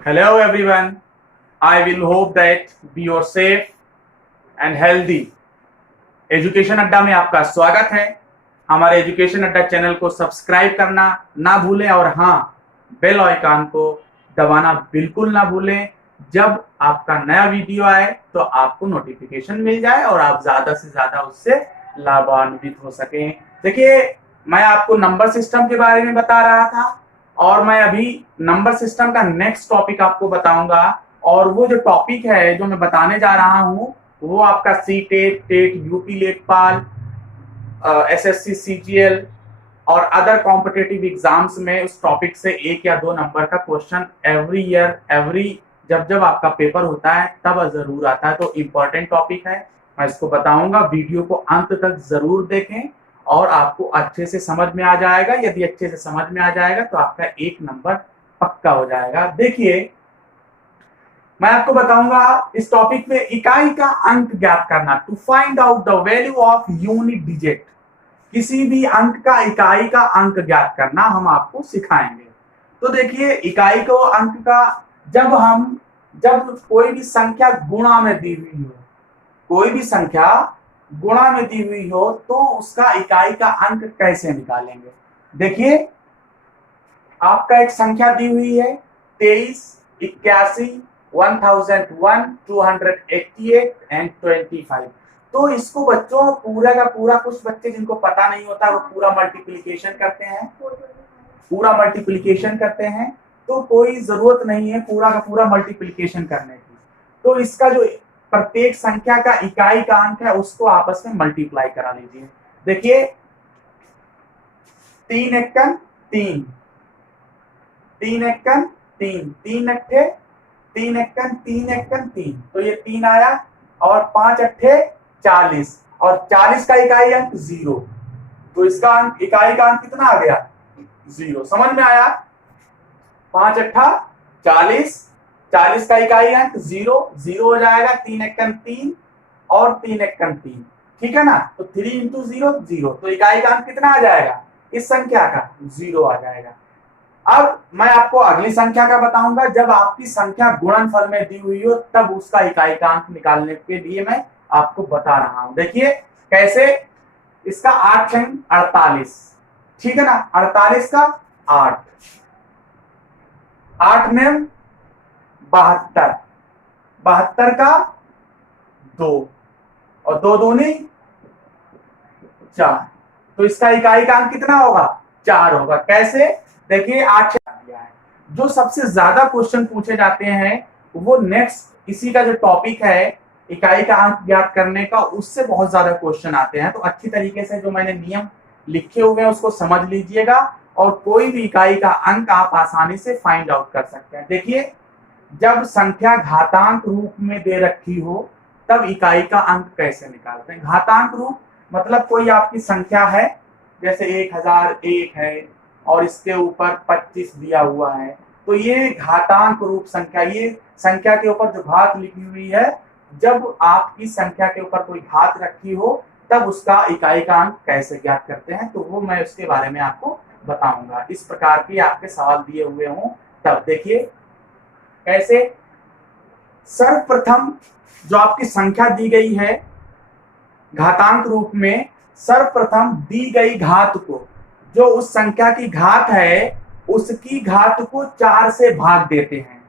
Hello everyone. I will hope that you are safe and healthy. Education अड्डा में आपका स्वागत है। हमारे एजुकेशन अड्डा चैनल को सब्सक्राइब करना ना भूलें और हाँ, बेल आइकन को दबाना बिल्कुल ना भूलें। जब आपका नया वीडियो आए तो आपको नोटिफिकेशन मिल जाए और आप ज्यादा से ज्यादा उससे लाभान्वित हो सकें। देखिए, मैं आपको नंबर सिस्टम के बारे में बता रहा था और मैं अभी नंबर सिस्टम का नेक्स्ट टॉपिक आपको बताऊंगा। और वो जो टॉपिक है जो मैं बताने जा रहा हूँ वो आपका सी टेट, टेट, यूपी लेखपाल, एसएससी, सीजीएल और अदर कॉम्पिटेटिव एग्जाम्स में उस टॉपिक से 1 या 2 नंबर का क्वेश्चन एवरी ईयर, जब जब आपका पेपर होता है तब जरूर आता है। तो इम्पोर्टेंट टॉपिक है, मैं इसको बताऊंगा। वीडियो को अंत तक जरूर देखें और आपको अच्छे से समझ में आ जाएगा। यदि अच्छे से समझ में आ जाएगा तो आपका 1 नंबर पक्का हो जाएगा। देखिए, मैं आपको बताऊंगा इस टॉपिक में इकाई का अंक ज्ञात करना, to find out the value of unit digit. किसी भी अंक का, इकाई का अंक ज्ञात करना हम आपको सिखाएंगे। तो देखिए, इकाई को अंक का जब कोई भी संख्या गुणा में दी हुई हो, कोई भी संख्या गुणा में दी हुई हो तो उसका इकाई का अंक कैसे निकालेंगे। देखिए, आपका एक संख्या दी हुई है 23, 81, 1001, 288 एंड 25। तो इसको बच्चों पूरा का पूरा, कुछ बच्चे जिनको पता नहीं होता वो पूरा मल्टीप्लिकेशन करते हैं। तो कोई जरूरत नहीं है पूरा का पूरा मल्टीप्लिकेशन करने की। तो इसका जो प्रत्येक संख्या का इकाई का अंक है उसको आपस में मल्टीप्लाई करा लीजिए। देखिए, 3 एकन 3, 3 एकन 3, 3 अट्ठे 3 एकन 3 एकन 3, तो ये 3 आया। और 5 अट्ठे 40 और 40 का इकाई अंक 0, तो इसका अंक, इकाई का अंक कितना आ गया? 0। समझ में आया? 5 अट्ठा 40, 40 का इकाई अंक 0, 0 हो जाएगा। 3 एकन 3 और 3 एकन 3, ठीक है ना। तो 3 इंटू 0 0, तो इकाई का अंक कितना आ जाएगा इस संख्या का? 0 आ जाएगा। अब मैं आपको अगली संख्या का बताऊंगा। जब आपकी संख्या गुणनफल में दी हुई हो तब उसका इकाई का अंक निकालने के लिए मैं आपको बता रहा हूं। देखिए कैसे। इसका 8 छंग 48, ठीक है ना। 48 का 8, 8 में 72, 72 का 2 और 2 दूनी 4, तो इसका इकाई का अंक कितना होगा? 4 होगा। कैसे? देखिए, 8 दिया है। जो सबसे ज्यादा क्वेश्चन पूछे जाते हैं वो नेक्स्ट, इसी का जो टॉपिक है इकाई का अंक ज्ञात करने का, उससे बहुत ज्यादा क्वेश्चन आते हैं। तो अच्छी तरीके से जो मैंने नियम लिखे हुए हैं उसको समझ लीजिएगा और कोई भी इकाई का अंक आप आसानी से फाइंड आउट कर सकते हैं। देखिए, जब संख्या घातांक रूप में दे रखी हो तब इकाई का अंक कैसे निकालते हैं। घातांक रूप मतलब कोई आपकी संख्या है, जैसे 1001 है और इसके ऊपर 25 दिया हुआ है, तो ये घातांक रूप संख्या, ये संख्या के ऊपर जो घात लिखी हुई है, जब आपकी संख्या के ऊपर कोई घात रखी हो तब उसका इकाई का अंक कैसे ज्ञात करते हैं, तो वो मैं उसके बारे में आपको बताऊंगा। इस प्रकार के आपके सवाल दिए हुए हों तब। देखिए कैसे। सर्वप्रथम जो आपकी संख्या दी गई है घातांक रूप में, सर्वप्रथम दी गई घात को, जो उस संख्या की घात है उसकी घात को 4 से भाग देते हैं।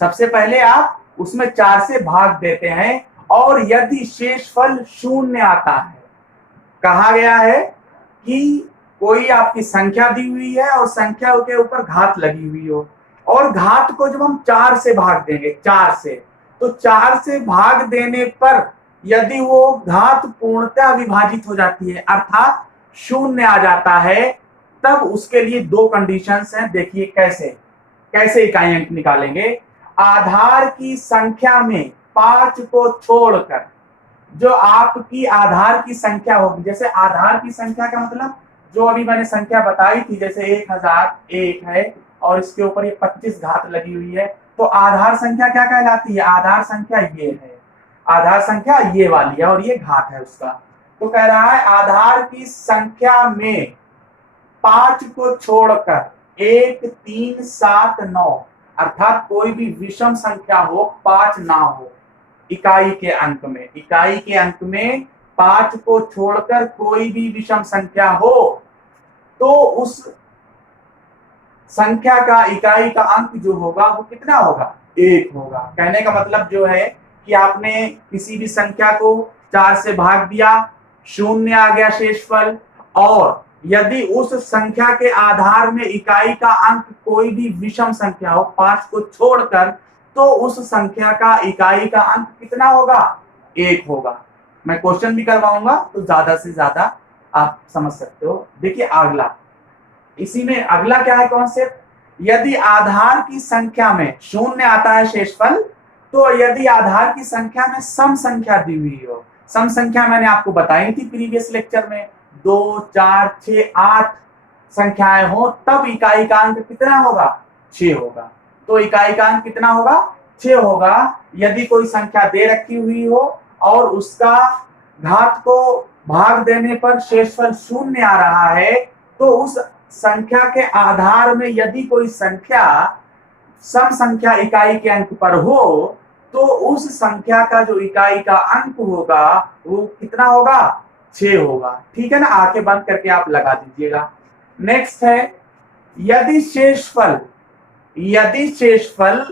सबसे पहले आप उसमें 4 से भाग देते हैं और यदि शेषफल 0 आता है, कहा गया है कि कोई आपकी संख्या दी हुई है और संख्या के ऊपर घात लगी हुई हो और घात को जब हम 4 से भाग देंगे, 4 से, तो 4 से भाग देने पर यदि वो घात पूर्णतः विभाजित हो जाती है अर्थात 0 आ जाता है, तब उसके लिए 2 कंडीशंस हैं। देखिए कैसे कैसे इकाई अंक निकालेंगे। आधार की संख्या में 5 को छोड़कर जो आपकी आधार की संख्या होगी, जैसे आधार की संख्या का मतलब जो अभी मैंने संख्या बताई थी, जैसे 1001 है और इसके ऊपर ये 25 घात लगी हुई है, तो आधार संख्या क्या कहलाती है? आधार संख्या ये है, आधार संख्या ये वाली है और ये घात है उसका। तो कह रहा है आधार की संख्या में 5 को छोड़कर 1 3 7 9, अर्थात कोई भी विषम संख्या हो, 5 ना हो इकाई के अंक में। इकाई के अंक में 5 को छोड़कर कोई भी विषम संख्या हो तो उस संख्या का इकाई का अंक जो होगा वो कितना होगा, 1 होगा। कहने का मतलब जो है कि आपने किसी भी संख्या को 4 से भाग दिया, 0 आ गया शेषफल, और यदि उस संख्या के आधार में इकाई का अंक कोई भी विषम संख्या हो 5 को छोड़कर, तो उस संख्या का इकाई का अंक कितना होगा, 1 होगा। मैं क्वेश्चन भी करवाऊंगा तो ज्यादा से ज्यादा आप समझ सकते हो। देखिए अगला, इसी में अगला क्या है कॉन्सेप्ट, यदि आधार की संख्या में 0 आता है शेषफल, तो यदि आधार की संख्या में सम संख्या दी हुई हो, सम संख्या मैंने आपको बताई थी प्रीवियस लेक्चर में, 2, 4, 6, 8 संख्याएं हो, तब इकाई का अंक कितना होगा, 6 होगा। तो इकाई का अंक कितना होगा, 6 होगा। यदि कोई संख्या दे रखी हुई हो और उसका घात को भाग देने पर शेषफल 0 आ रहा है, तो उस संख्या के आधार में यदि कोई संख्या सम संख्या इकाई के अंक पर हो, तो उस संख्या का जो इकाई का अंक होगा वो कितना होगा, 6 होगा। ठीक है ना, आंखें बंद करके आप लगा दीजिएगा। नेक्स्ट है, यदि शेषफल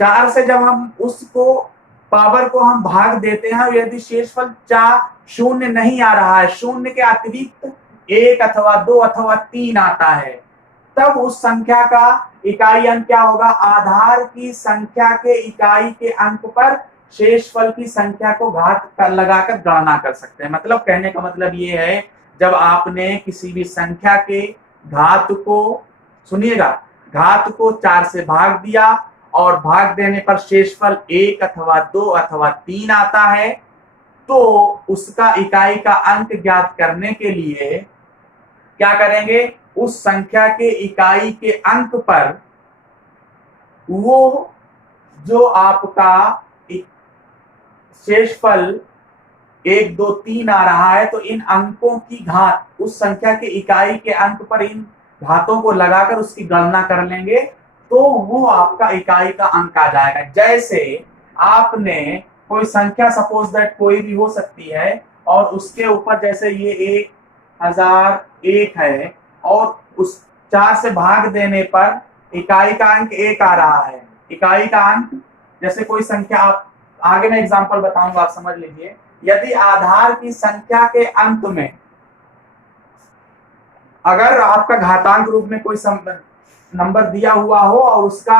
4 से जब हम उसको पावर को हम भाग देते हैं और यदि शेषफल 4 0 नहीं आ रहा है, 0 के अतिरिक्त 1 अथवा 2 अथवा 3 आता है, तब उस संख्या का इकाई अंक क्या होगा, आधार की संख्या के इकाई के अंक पर शेषफल की संख्या को घात कर लगाकर गणना कर सकते हैं। मतलब कहने का मतलब ये है, जब आपने किसी भी संख्या के घात को, सुनिएगा, घात को 4 से भाग दिया और भाग देने पर शेषफल 1 अथवा 2 अथवा 3 आता है, तो उसका इकाई का अंक ज्ञात करने के लिए क्या करेंगे, उस संख्या के इकाई के अंक पर वो जो आपका शेषफल 1, 2, 3 आ रहा है, तो इन अंकों की घात, उस संख्या के इकाई के अंक पर इन घातों को लगाकर उसकी गणना कर लेंगे, तो वो आपका इकाई का अंक आ जाएगा। जैसे आपने कोई संख्या, सपोज दैट कोई भी हो सकती है, और उसके ऊपर जैसे ये 1001 है और उस 4 से भाग देने पर इकाई का अंक 1 आ रहा है। इकाई का अंक, जैसे कोई संख्या, आप आगे मैं एग्जांपल बताऊंगा, आप समझ लीजिए। यदि आधार की संख्या के अंत में अगर आपका घातांक रूप में कोई नंबर दिया हुआ हो और उसका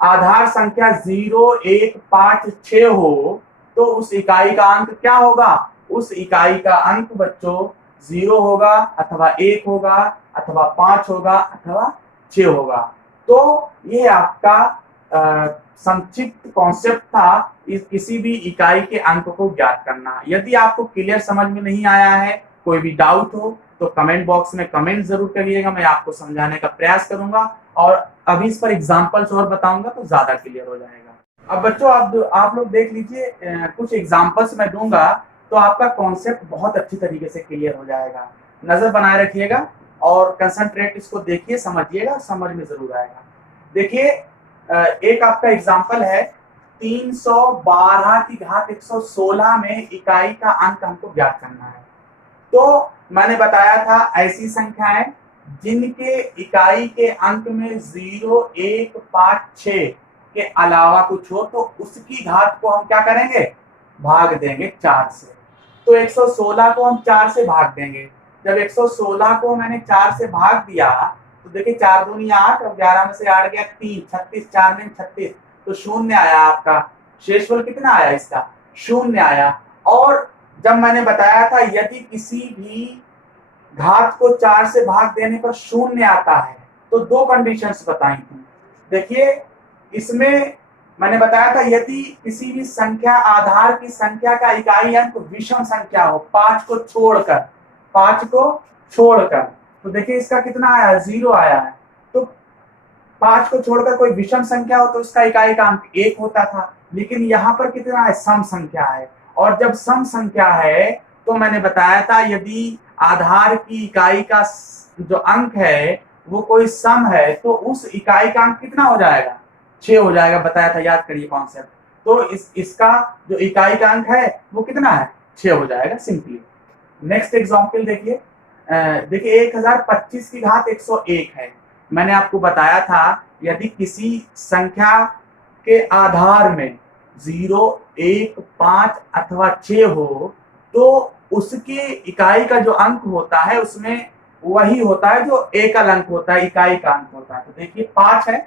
आधार संख्या 0, 1, 5, 6 हो, तो उस इकाई का अंक क्या होगा, उस इकाई का अंक बच्चों 0 होगा अथवा 1 होगा अथवा 5 होगा अथवा 6 होगा। तो ये आपका संक्षिप्त कॉन्सेप्ट था इस किसी भी इकाई के अंक को ज्ञात करना। यदि आपको क्लियर समझ में नहीं आया है, कोई भी डाउट हो, तो कमेंट बॉक्स में कमेंट जरूर करिएगा, मैं आपको समझाने का प्रयास करूंगा और अभी इस पर एग्जांपल्स और बताऊंगा तो ज्यादा क्लियर हो जाएगा। अब बच्चों आप लोग देख लीजिए, कुछ एग्जांपल्स मैं दूंगा तो आपका कॉन्सेप्ट बहुत अच्छी तरीके से क्लियर हो जाएगा। नजर बनाए रखिएगा और कंसंट्रेट इसको देखिए, समझिएगा, समझ में जरूर आएगा। देखिए एक आपका एग्जाम्पल है, 312 की घात 116 में इकाई का अंक हमको ज्ञात करना है। तो मैंने बताया था ऐसी संख्याएं जिनके इकाई के अंक में 0, 1, 5, 6 के अलावा कुछ हो, तो उसकी घात को हम क्या करेंगे, भाग देंगे 4 से। तो 116 को हम 4 से भाग देंगे। जब 116 को मैंने 4 से भाग दिया तो देखिए 4 दूनी 8 और 11 में से 8 गया 3, 36, 4 में 36, तो 0 आया आपका। शेषफल कितना आया इसका, 0 आया। और जब मैंने बताया था यदि किसी भी घात को 4 से भाग देने पर 0 आता है, तो 2 कंडीशंस बताई थी। देखिए इसमें मैंने बताया था यदि किसी भी संख्या, आधार की संख्या का इकाई अंक विषम संख्या हो, 5 को छोड़कर, तो देखिए इसका कितना आया, 0 आया है। तो 5 को छोड़कर कोई विषम संख्या हो तो इसका इकाई का अंक 1 होता था, लेकिन यहाँ पर कितना है, सम संख्या है। और जब सम संख्या है तो मैंने बताया था यदि आधार की इकाई का जो अंक है वो कोई सम है, तो उस इकाई का अंक कितना हो जाएगा, 6 हो जाएगा, बताया था, याद करिए कॉन्सेप्ट। तो इसका जो इकाई का अंक है वो कितना है, 6 हो जाएगा सिंपली। नेक्स्ट एग्जांपल देखिए, देखिए 1025 की घात 101 है। मैंने आपको बताया था यदि किसी संख्या के आधार में 0, 1, 5 अथवा 6 हो तो उसकी इकाई का जो अंक होता है उसमें वही होता है जो एकल अंक होता है, इकाई का अंक होता है। तो देखिए 5 है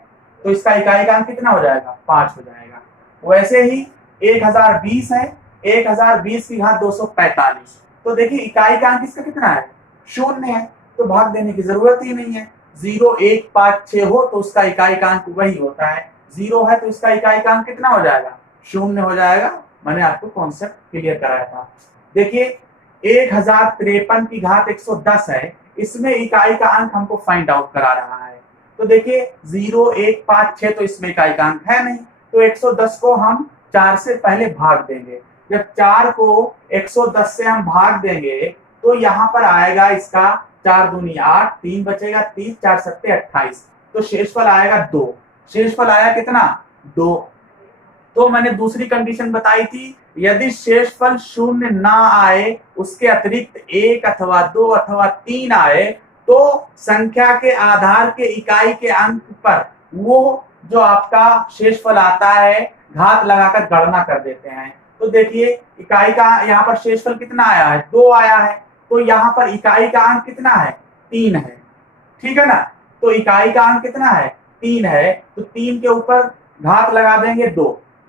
तो इसका इकाई का अंक कितना हो जाएगा, 5 हो जाएगा। वैसे ही 1020 है, 1020 की घात 245, तो देखिए इकाई का अंक इसका कितना है, 0 है, तो भाग देने की जरूरत ही नहीं है। 0, 1, 5, 6 हो तो उसका इकाई का अंक वही होता है, 0 है तो इसका इकाई का अंक कितना हो जाएगा, 0 हो जाएगा। मैंने आपको कॉन्सेप्ट क्लियर कराया था। देखिए 1053 की घात 110 है, इसमें इकाई का अंक हमको फाइंड आउट करा रहा है। तो देखिए 0, 1, 5, 6 तो इसमें इकाई का अंक है नहीं, तो 110 को हम 4 से पहले भाग देंगे। जब 4 को 110 से हम भाग देंगे तो यहाँ पर आएगा इसका 4 दूनी 8, 3 बचेगा 30, 4 सत्ते 28, तो शेषफल आएगा 2। शेषफल आया कितना, 2। तो मैंने दूसरी कंडीशन बताई थी, यदि शेषफल 0 ना आए, उसके अतिरिक्त 1 अथवा 2 अथवा 3 आए, तो संख्या के आधार के इकाई के अंक पर वो जो आपका शेषफल आता है घात लगाकर गणना कर देते हैं। तो देखिए इकाई का यहाँ पर शेषफल कितना आया है, 2 आया है, तो यहाँ पर इकाई का अंक कितना है, 3 है, ठीक है ना। तो इकाई का अंक कितना है, 3 है, तो 3 के ऊपर घात लगा देंगे 2,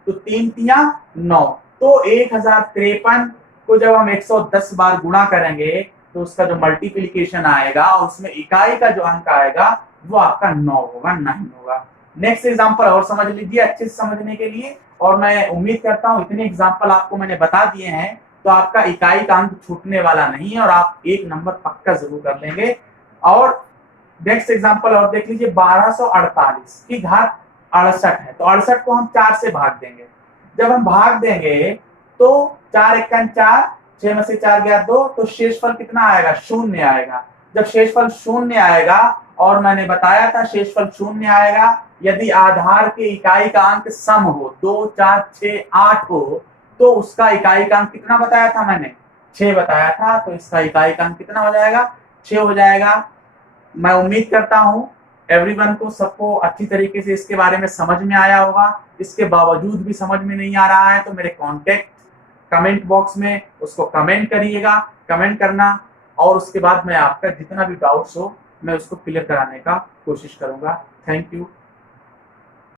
तो 3 तिया 9, तो 1053 को जब हम 110 बार गुणा करेंगे तो उसका जो मल्टीप्लिकेशन आएगा और उसमें इकाई का जो अंक आएगा वो आपका 9 होगा, 9 होगा। नेक्स्ट एग्जांपल और समझ लीजिए अच्छे से समझने के लिए, और मैं उम्मीद करता हूं इतने एग्जांपल आपको मैंने बता दिए हैं तो आपका इकाई का अंक छूटने वाला नहीं है और आप 1 नंबर पक्का जरूर कर लेंगे। और नेक्स्ट एग्जांपल और देख लीजिए, 1248 की घात 68 है, तो 68 को हम 4 से भाग देंगे। जब हम भाग देंगे तो 4 एकन 4, 6 में से 4 गया 2, तो शेषफल कितना आएगा, 0 आएगा। जब शेषफल 0 आएगा, और मैंने बताया था शेषफल 0 आएगा यदि आधार के इकाई का अंक सम हो, 2, 4, 6, 8 हो, तो उसका इकाई का अंक कितना बताया था मैंने, 6 बताया था, तो इसका इकाई का अंक कितना हो जाएगा, 6 हो जाएगा। मैं उम्मीद करता हूं एवरीवन को, सबको अच्छी तरीके से इसके बारे में समझ में आया होगा। इसके बावजूद भी समझ में नहीं आ रहा है तो मेरे कॉन्टेक्ट कमेंट बॉक्स में उसको कमेंट करिएगा, कमेंट करना, और उसके बाद मैं आपका जितना भी डाउट्स हो मैं उसको क्लियर कराने का कोशिश करूंगा। Thank you.